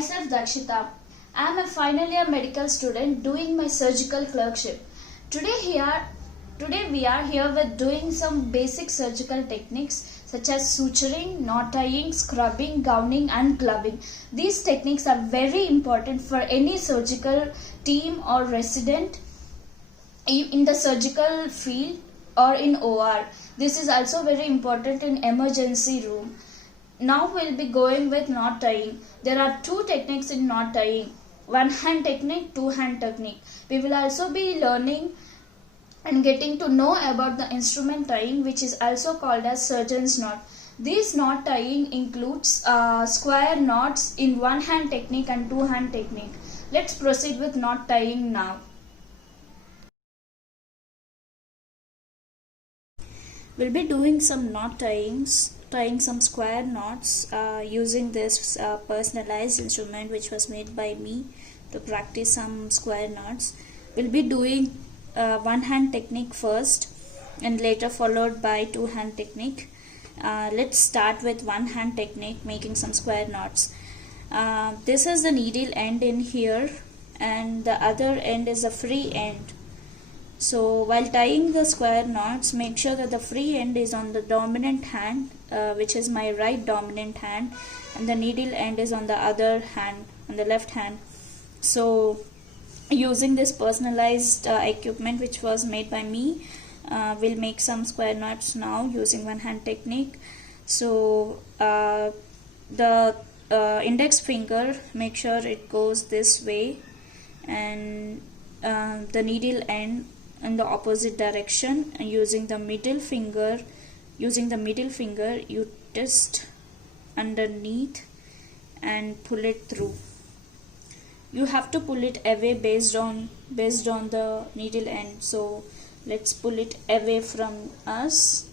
Myself Dakshita. I am a final year medical student doing my surgical clerkship. Today we are here with doing some basic surgical techniques such as suturing, knot tying, scrubbing, gowning and gloving. These techniques are very important for any surgical team or resident in the surgical field or in OR. This is also very important in emergency room. Now we'll be going with knot tying. There are two techniques in knot tying. One hand technique, two hand technique. We will also be learning and getting to know about the instrument tying, which is also called as surgeon's knot. This knot tying includes square knots in one hand technique and two hand technique. Let's proceed with knot tying now. We'll be doing some knot tying some square knots using this personalized instrument which was made by me to practice some square knots. We'll be doing one hand technique first and later followed by two hand technique. Let's start with one hand technique, making some square knots. This is the needle end in here and the other end is a free end. So while tying the square knots, make sure that the free end is on the dominant hand, which is my right dominant hand, and the needle end is on the other hand, on the left hand. So using this personalized equipment which was made by me, we'll make some square knots now using one hand technique. So the index finger, make sure it goes this way, and the needle end in the opposite direction, and using the middle finger you twist underneath and pull it through. You have to pull it away based on the needle end. So let's pull it away from us.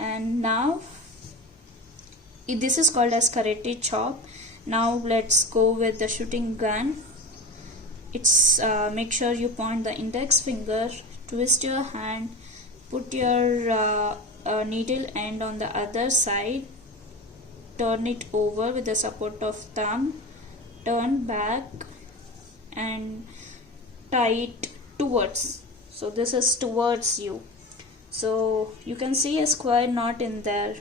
And now this is called as karate chop. Now let's go with the shooting gun. It's make sure you point the index finger, twist your hand, put your needle end on the other side, turn it over with the support of thumb, turn back and tie it towards. So this is towards you. So you can see a square knot in there.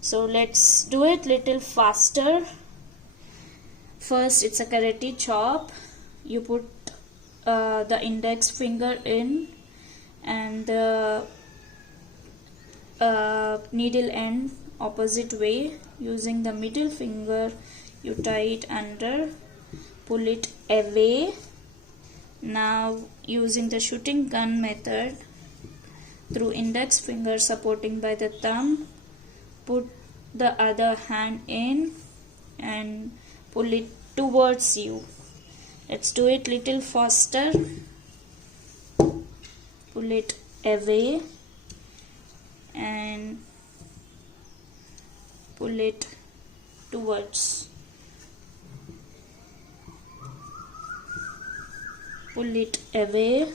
So let's do it little faster. First it's a karate chop. You put the index finger in and the needle end opposite way. Using the middle finger you tie it under, pull it away. Now using the shooting gun method, through index finger supporting by the thumb, put the other hand in and pull it towards you. Let's do it little faster. Pull it away and pull it towards. Pull it away.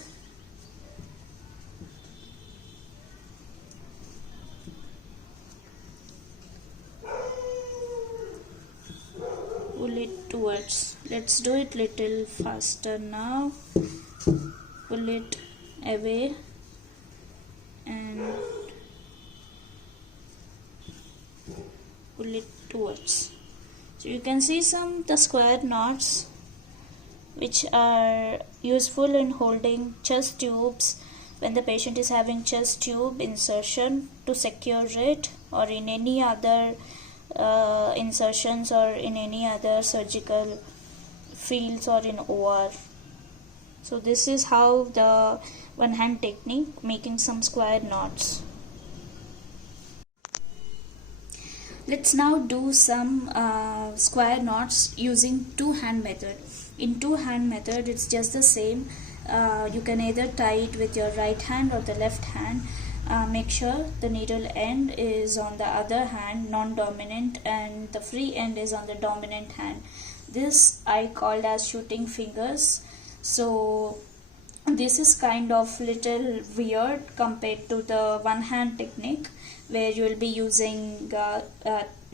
Pull it towards. Let's do it little faster now. Pull it away and pull it towards. So you can see the square knots which are useful in holding chest tubes when the patient is having chest tube insertion to secure it, or in any other insertions or in any other surgical fields or in OR. So this is how the one hand technique, making some square knots. Let's now do some square knots using two hand method. In two hand method it's just the same. You can either tie it with your right hand or the left hand. Make sure the needle end is on the other hand, non-dominant, and the free end is on the dominant hand. This I called as shooting fingers. So this is kind of little weird compared to the one hand technique, where you will be using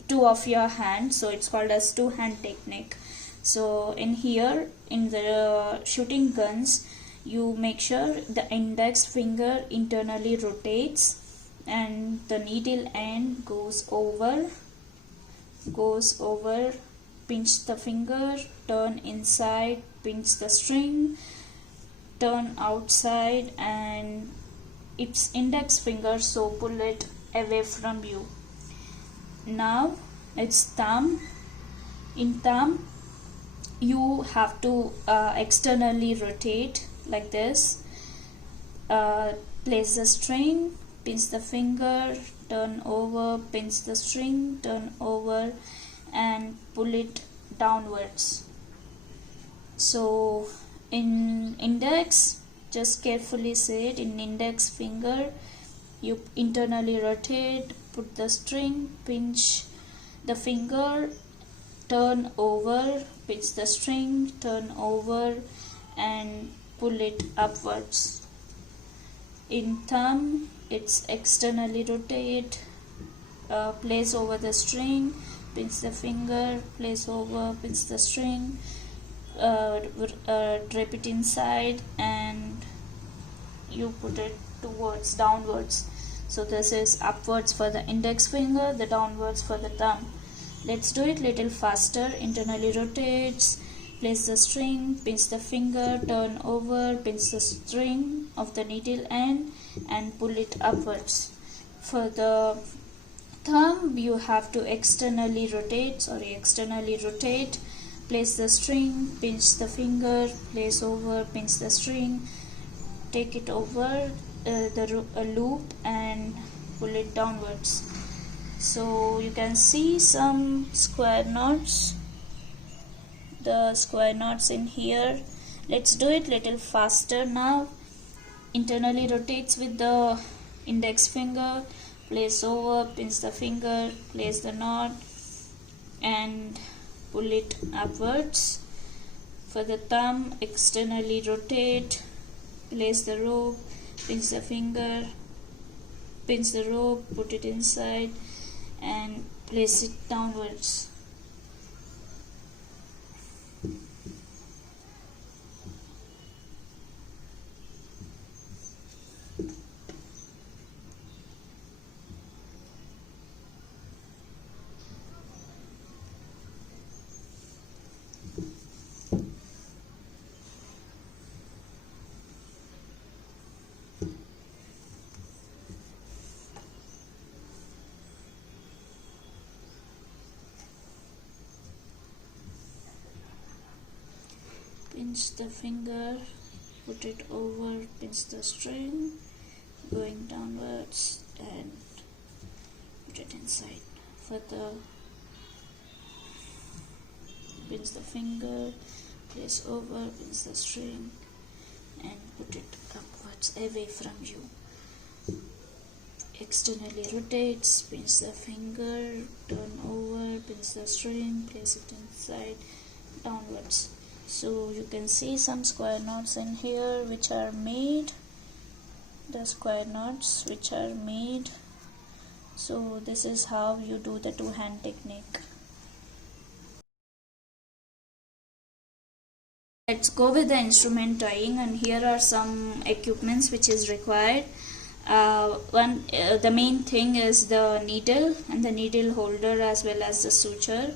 two of your hands, so it's called as two hand technique. So in here, in the shooting guns, you make sure the index finger internally rotates and the needle end goes over, pinch the finger, turn inside, pinch the string, turn outside, and its index finger, so pull it away from you. Now it's thumb. In thumb, you have to externally rotate like this. Place the string, pinch the finger, turn over, pinch the string, turn over, and pull it downwards. So in index, just carefully say it, in index finger you internally rotate, put the string, pinch the finger, turn over, pinch the string, turn over, and pull it upwards. In thumb, it's externally rotate, place over the string, pinch the finger, place over, pinch the string, drape it inside, and you put it towards downwards. So this is upwards for the index finger, the downwards for the thumb. Let's do it little faster. Internally rotates, place the string, pinch the finger, turn over, pinch the string of the needle end, and pull it upwards. For the thumb, you have to externally rotate, place the string, pinch the finger, place over, pinch the string, take it over the loop and pull it downwards. So you can see some square knots, the square knots in here. Let's do it little faster now. Internally rotates with the index finger, place over, pinch the finger, place the knot, and pull it upwards. For the thumb, externally rotate, place the rope, pinch the finger, pinch the rope, put it inside, and place it downwards. Pinch the finger, put it over, pinch the string, going downwards, and put it inside. For the pinch the finger, place over, pinch the string, and put it upwards away from you. Externally rotates, pinch the finger, turn over, pinch the string, place it inside, downwards. So you can see some square knots in here which are made, the square knots which are made. So this is how you do the two-hand technique. Let's go with the instrument tying, and here are some equipments which is required. The main thing is the needle and the needle holder as well as the suture.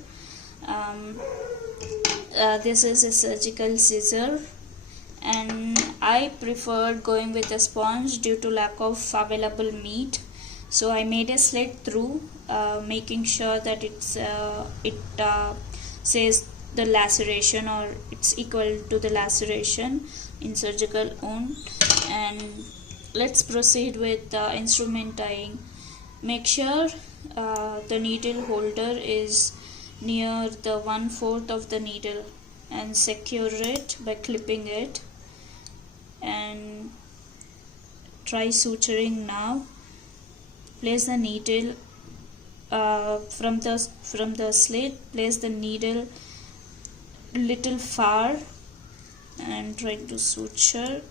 This is a surgical scissor, and I preferred going with a sponge due to lack of available meat. So I made a slit through, making sure that it says the laceration, or it's equal to the laceration in surgical wound. And let's proceed with instrument tying. Make sure the needle holder is near the 1/4 of the needle, and secure it by clipping it, and try suturing now. Place the needle from the slit, place the needle little far and try to suture.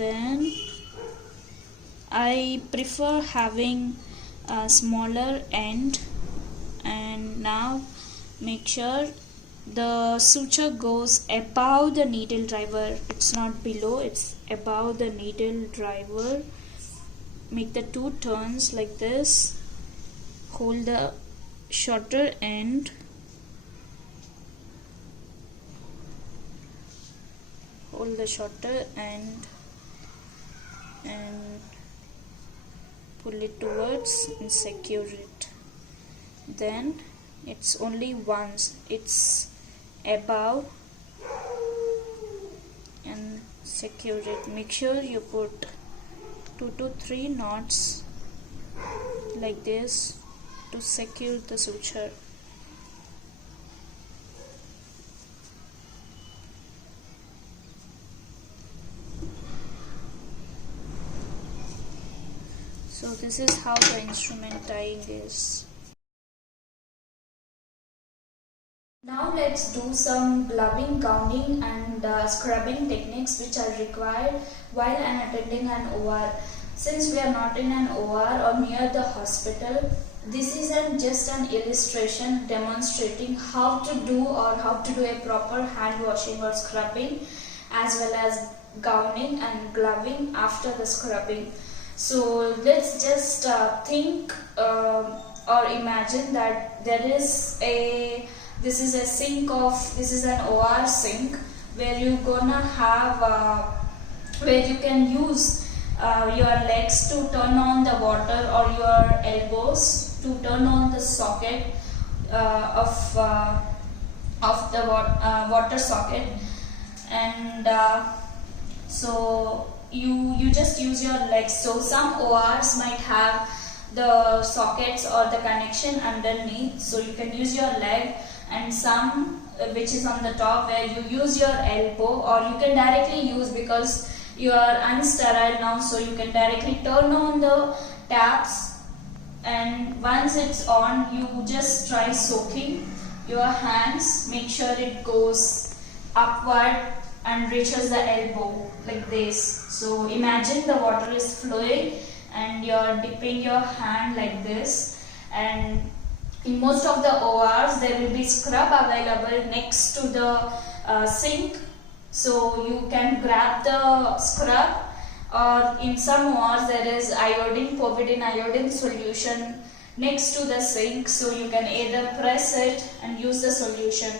Then I prefer having a smaller end, and now make sure the suture goes above the needle driver. It's not below, it's above the needle driver. Make the 2 turns like this. Hold the shorter end, hold the shorter end and pull it towards and secure it. Then it's only once, it's above, and secure it. Make sure you put 2 to 3 knots like this to secure the suture. So this is how the instrument tying is. Now let's do some gloving, gowning and scrubbing techniques which are required while I'm attending an OR. Since we are not in an OR or near the hospital, this isn't just an illustration demonstrating how to do a proper hand washing or scrubbing, as well as gowning and gloving after the scrubbing. So let's just think or imagine that this is a sink this is an OR sink where you're gonna have where you can use your legs to turn on the water, or your elbows to turn on the socket of the water socket, and so you just use your legs. So some ORs might have the sockets or the connection underneath, so you can use your leg, and some which is on the top where you use your elbow, or you can directly use, because you are unsterile now, so you can directly turn on the taps, and once it's on, you just try soaking your hands. Make sure it goes upward and reaches the elbow like this. So imagine the water is flowing and you're dipping your hand like this, and in most of the ORs there will be scrub available next to the sink, so you can grab the scrub, or in some ORs there is povidone iodine solution next to the sink, so you can either press it and use the solution.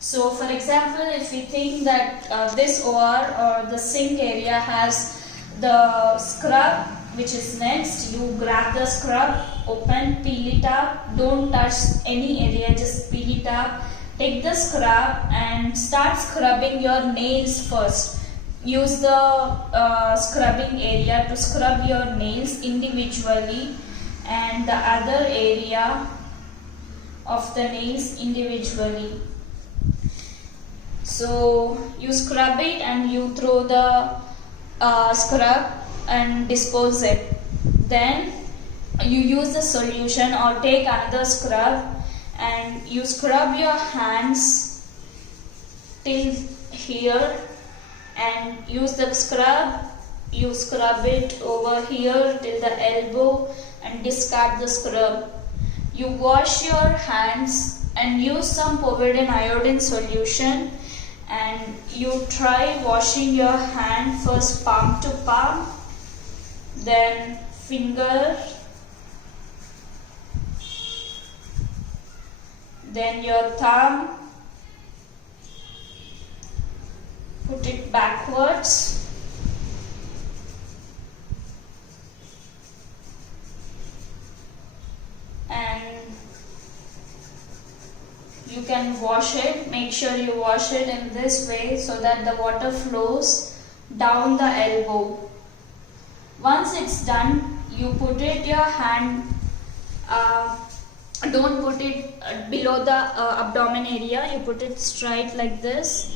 So for example, if we think that this OR or the sink area has the scrub which is next, you grab the scrub, open, peel it up, don't touch any area, just peel it up, take the scrub and start scrubbing your nails first. Use the scrubbing area to scrub your nails individually, and the other area of the nails individually. So you scrub it and you throw the scrub and dispose it. Then you use the solution or take another scrub and you scrub your hands till here and use the scrub. You scrub it over here till the elbow and discard the scrub. You wash your hands and use some povidone iodine solution, and you try washing your hand first palm to palm, then finger, then your thumb, put it backwards, and you can wash it. Make sure you wash it in this way so that the water flows down the elbow. Once it's done, you put it your hand, don't put it below the abdomen area, you put it straight like this,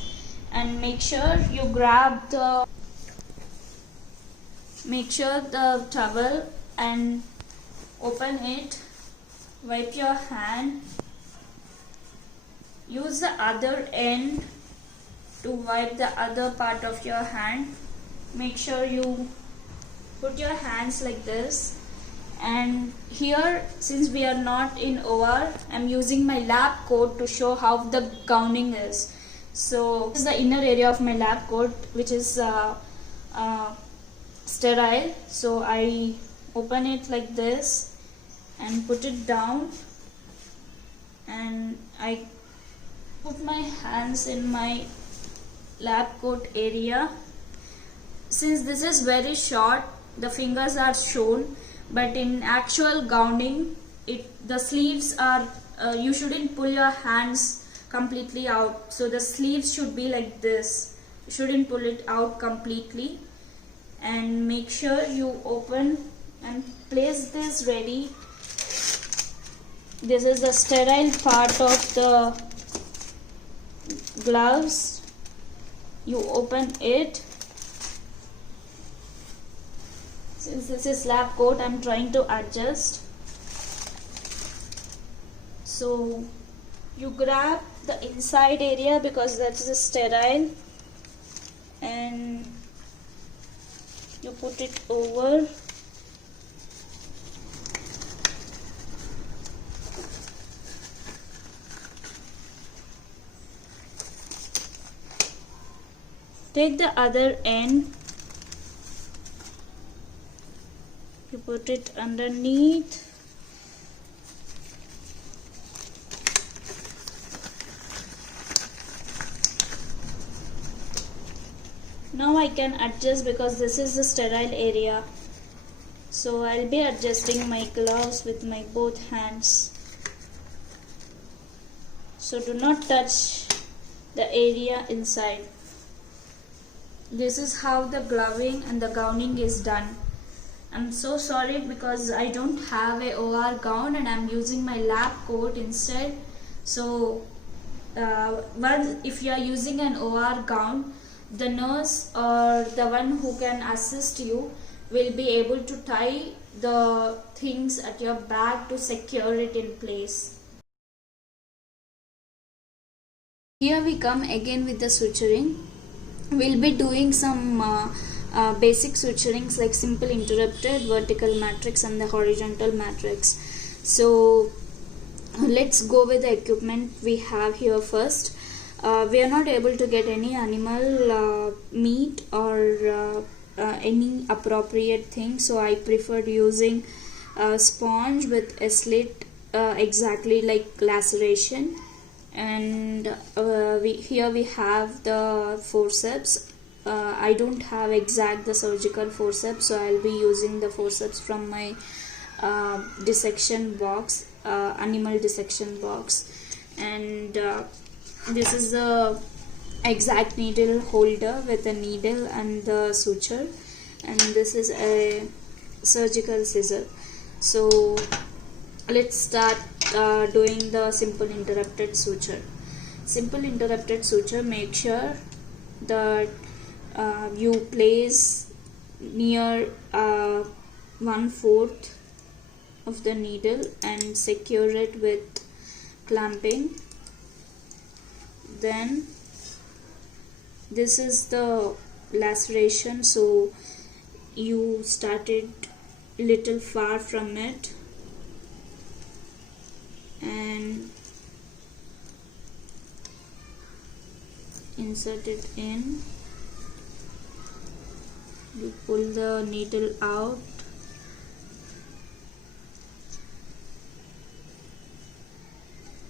and make sure you grab the towel and open it, wipe your hand, use the other end to wipe the other part of your hand, make sure you put your hands like this. And here, since we are not in OR, I'm using my lab coat to show how the gowning is. So this is the inner area of my lab coat, which is sterile. So I open it like this and put it down, and I put my hands in my lab coat area. Since this is very short, the fingers are shown, but in actual gowning, the sleeves are you shouldn't pull your hands completely out. So the sleeves should be like this. You shouldn't pull it out completely. And make sure you open and place this ready. This is the sterile part of the gloves. You open it. Since this is lab coat, I'm trying to adjust. So you grab the inside area because that's the sterile, and you put it over. Take the other end, you put it underneath. Now I can adjust because this is the sterile area. So I'll be adjusting my gloves with my both hands. So do not touch the area inside. This is how the gloving and the gowning is done. I'm so sorry because I don't have a OR gown and I'm using my lab coat instead. So if you are using an OR gown, the nurse or the one who can assist you will be able to tie the things at your back to secure it in place. Here we come again with the suturing. We'll be doing some basic suturings like simple interrupted, vertical matrix and the horizontal matrix. So let's go with the equipment we have here first. We are not able to get any animal meat or any appropriate thing, so I preferred using a sponge with a slit exactly like laceration. And here we have the forceps. I don't have exact the surgical forceps, so I'll be using the forceps from my dissection box, animal dissection box. And this is the exact needle holder with a needle and the suture, and this is a surgical scissor. So let's start doing the simple interrupted suture. Simple interrupted suture, make sure that you place near 1/4 of the needle and secure it with clamping. Then this is the laceration, so you started little far from it and insert it in. You pull the needle out,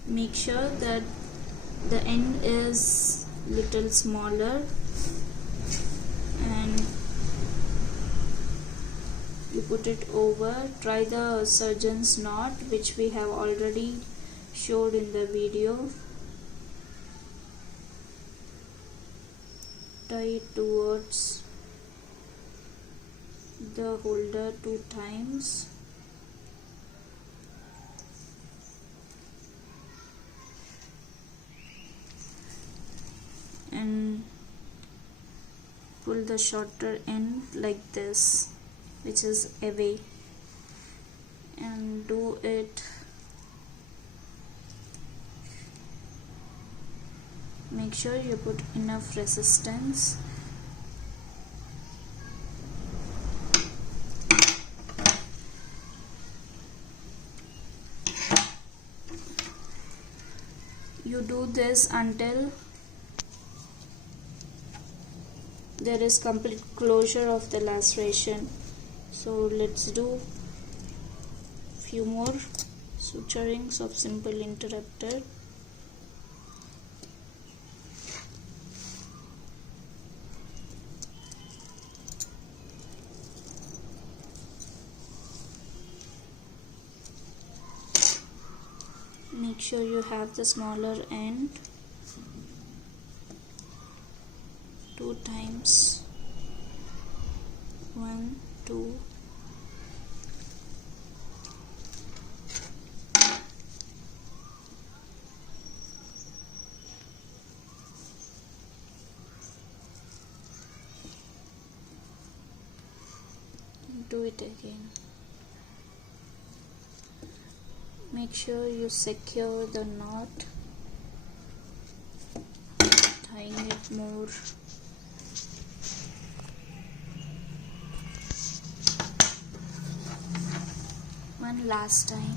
make sure that the end is little smaller, and you put it over. Try the surgeon's knot, which we have already showed in the video. Tie it towards the holder 2 times. And pull the shorter end like this, which is away, and do it. Make sure you put enough resistance. do this until there is complete closure of the laceration. So let's do few more suturings of simple interrupted. Make sure you have the smaller end 2 times. 1, 2. Do it again. Make sure you secure the knot, tying it more. One last time.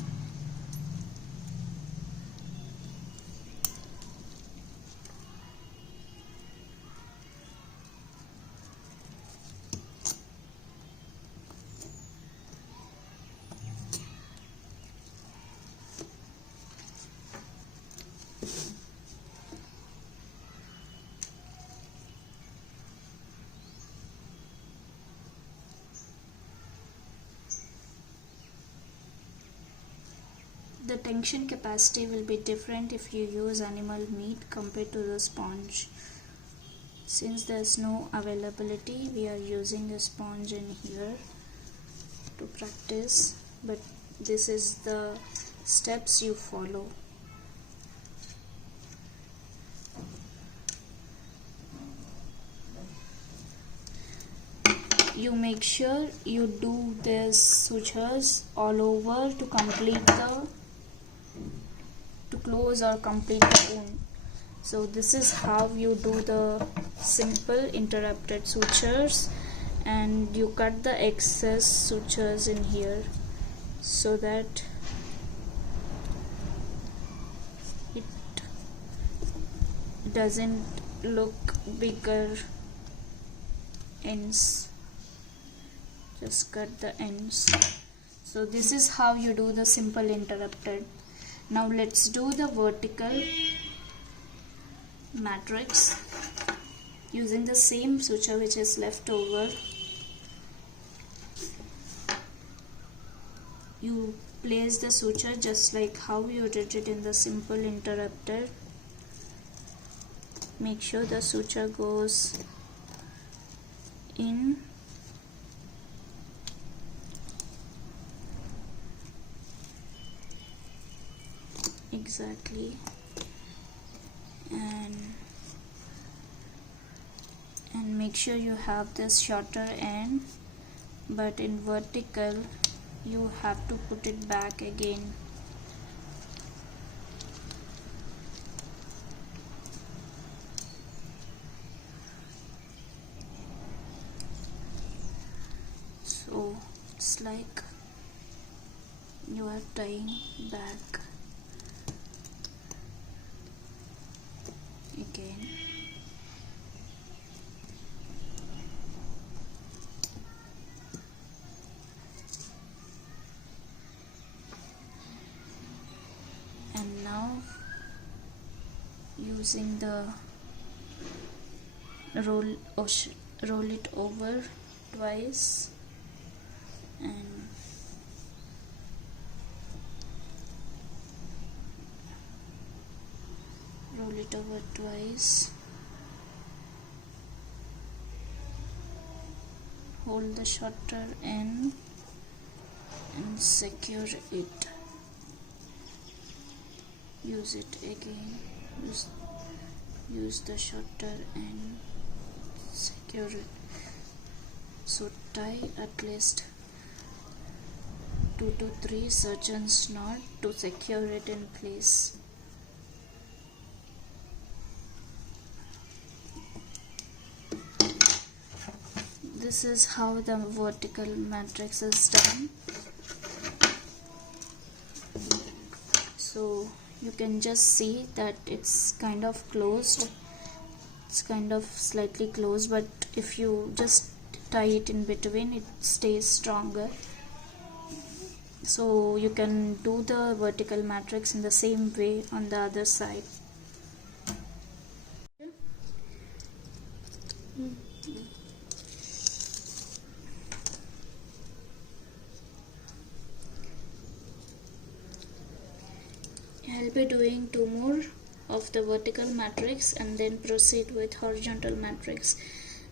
The tension capacity will be different if you use animal meat compared to the sponge. Since there's no availability, we are using a sponge in here to practice, but this is the steps you follow. You make sure you do these sutures all over to close or complete the wound. So this is how you do the simple interrupted sutures, and you cut the excess sutures in here so that it doesn't look bigger ends. Just cut the ends. So this is how you do the simple interrupted. Now let's do the vertical matrix using the same suture which is left over. You place the suture just like how you did it in the simple interrupted. Make sure the suture goes in. Exactly, and make sure you have this shorter end, but in vertical you have to put it back again. So it's like you are tying back again. And now using the roll it over twice and roll it over twice. Hold the shorter end and secure it. Use it again. Use the shorter end. Secure it. So tie at least 2 to 3 surgeon's knot to secure it in place. This is how the vertical matrix is done. So you can just see that it's kind of closed. It's kind of slightly closed, but if you just tie it in between, it stays stronger. So you can do the vertical matrix in the same way on the other side. I'll be doing 2 more of the vertical matrix and then proceed with horizontal matrix.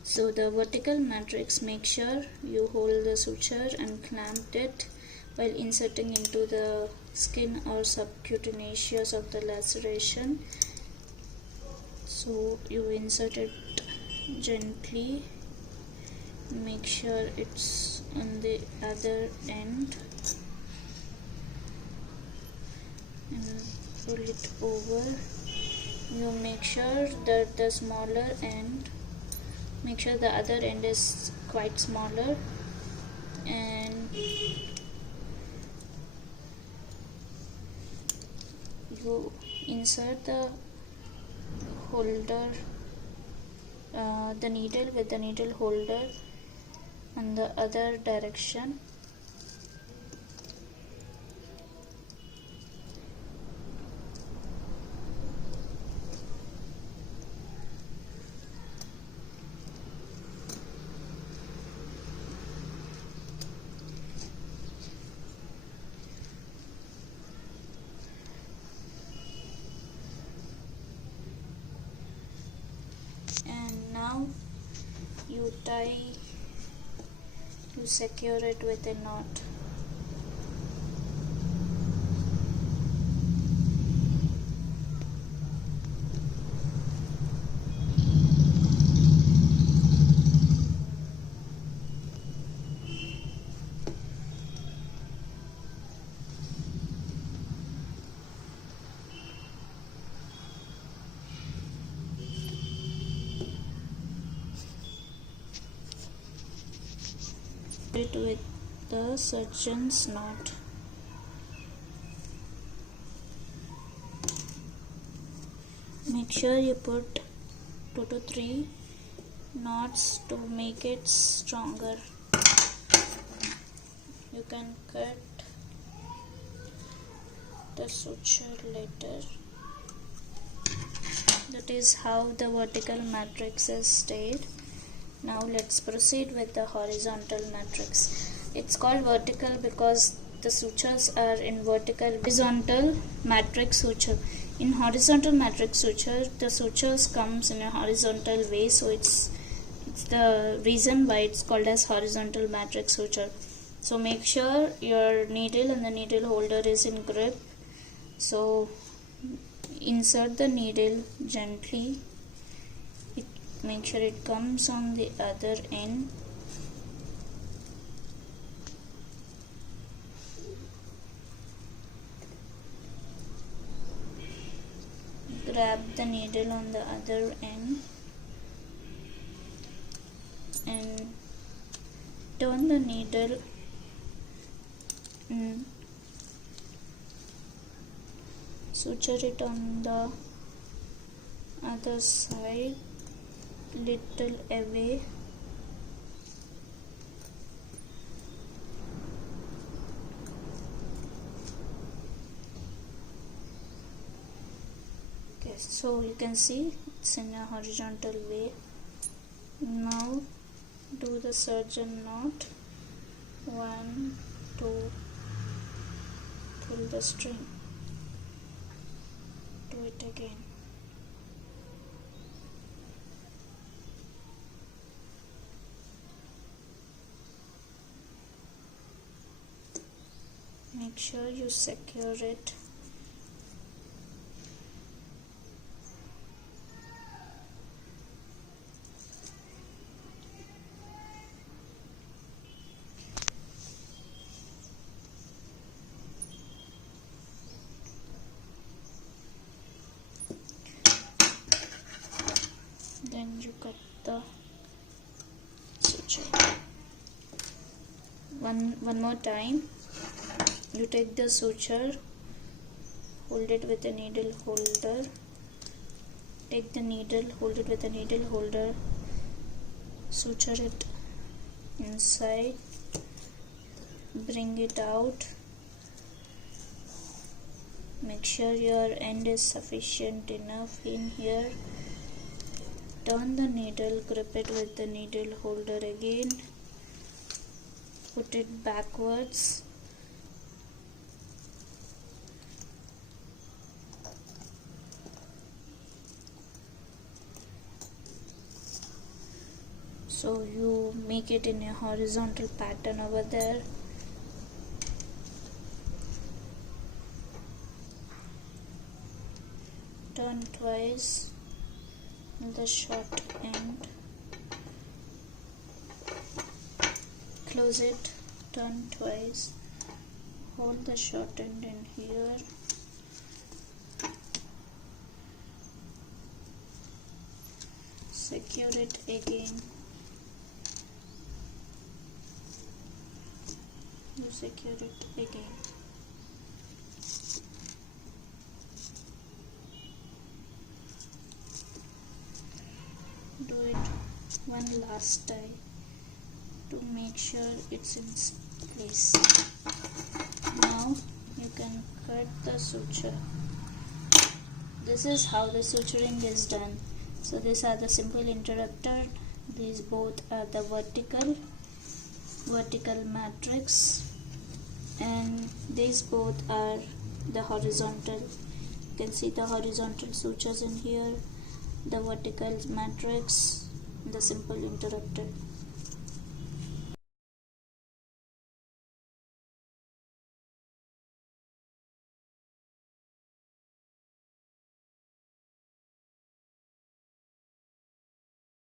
So the vertical matrix, make sure you hold the suture and clamp it while inserting into the skin or subcutaneous of the laceration. So you insert it gently, make sure it's on the other end and pull it over. You make sure that the smaller end, make sure the other end is quite smaller, and you insert the holder, the needle with the needle holder on the other direction. And now you secure it with a knot. It with the surgeon's knot. Make sure you put 2 to 3 knots to make it stronger. You can cut the suture later. That is how the vertical matrix is stayed. Now let's proceed with the horizontal matrix. It's called vertical because the sutures are in vertical. Horizontal matrix suture. In horizontal matrix suture, the sutures comes in a horizontal way, so it's the reason why it's called as horizontal matrix suture. So make sure your needle and the needle holder is in grip. So insert the needle gently. Make sure it comes on the other end. Grab the needle on the other end and turn the needle and suture it on the other side, little away. Okay, so you can see it's in a horizontal way. Now do the surgeon knot. 1, 2, pull the string. Do it again. Make sure you secure it. Then you cut the suture. One more time. You take the suture, hold it with a needle holder, take the needle, hold it with a needle holder, suture it inside, bring it out, make sure your end is sufficient enough in here, turn the needle, grip it with the needle holder again, put it backwards, so you make it in a horizontal pattern over there. Turn twice the short end, close it, turn twice, hold the short end in here, secure it again, you secure it again. Do it one last time to make sure it's in place. Now you can cut the suture. This is how the suturing is done. So these are the simple interrupter. These both are the vertical matrix, and these both are the horizontal. You can see the horizontal sutures in here, the vertical matrix, the simple interrupter.